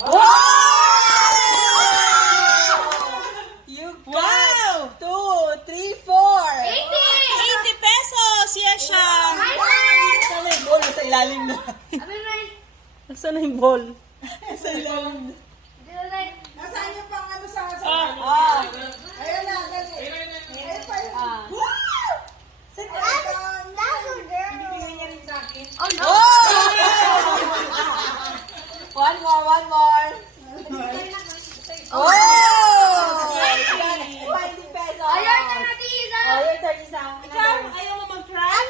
You got 2, 3, 4. 80 pesos! Yes, siya! Sana yung ball nasa ilalim na. Nasaan na yung ball? Nasa ilalim na. Nasaan yung pang ano sa Ah. Ayan na, dali. Ayan pa yun. Ah. Binibigay niya rin sa akin. Oh! One more. Oh! 20 pesos. Oh, your turn, Isa. Ikaw, ayaw mo mag-try?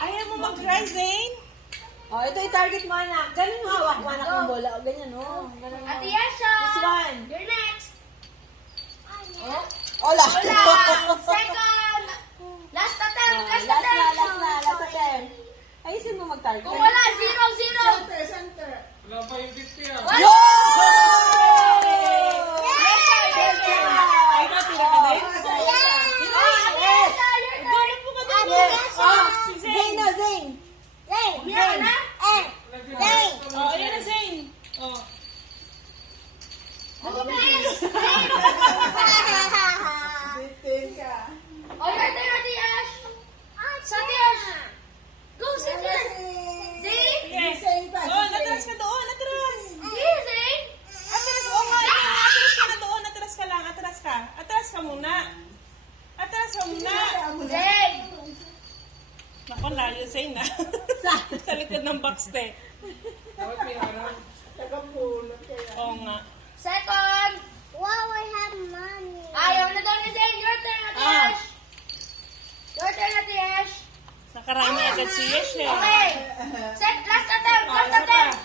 Ayaw mo mag-try, Zane? Oh, ito i-target mo, anak. Ganun mo hawak mo, anak ng bola. O, ganyan, oh. Ganun mo. Ate Yasha! This one. You're next! Hola. Second! Last attempt! Last Last attempt! attempt. Ayusin mo mag-target. Kung wala, 0-0! Center. Wala pa yung 50 ah. Yo! Ay, natira ka din? Ganun po ka din! Zane na, Zane. Umiyak ka na? Oh, ayan na, Zane. Oh. Bitin ka. Oh, your turn, Ate Yash! Sa Ate Yash! Go, sa Ate Yash! Zane! Yes. Same pa. Oh, natras ka doon. Natras. Yes, Zane! Atras. Oh, nga. Atras ka na doon. Atras ka lang. Atras ka. Atras ka muna. Atras ka muna. Zane! Naku, layo, Zane, na. Sa likod ng box, te. Dapat may harap. Tagapulot kaya. Oo nga. Second! Ayaw na daw ni Zane! Your turn, Ate Yash! Your turn, Ate Yash! Nakarami agad si Yesh, eh. Okay! Last attempt! Last Ano pa? attempt!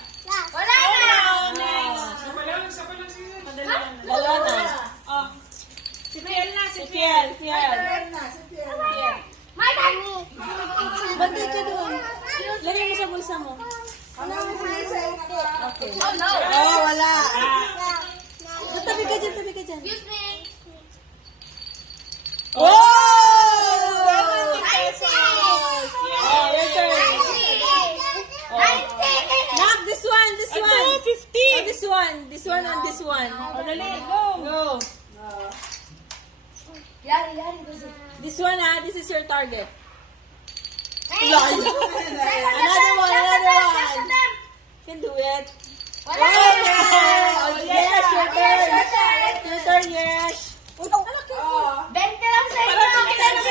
Wala na! Oh, next. Sama lang si Madali lang. Dalawa na. Oh. Si Fiel na, si Fiel. Ayan na, si Pierre. My turn! Ba't di ka doon? Lagay mo sa bulsa mo. Ano ang sa'yo na? Okay. Oh no! Oh, wala. Tabi ka dyan, tabi ka dyan. Excuse me! Oh! 70 pesos. Oh, your turn. Nak, this one. Ito, 50. Oh, this one and this one. Oh, dali, go. Go. Yari, gusto. This one, this is your target. Hey! Another one. Last attempt! Can do it. Wala Oh, na! yes, your turn. Your turn, yes. Oh. 20 lang sa inyo! Parang kita na 50.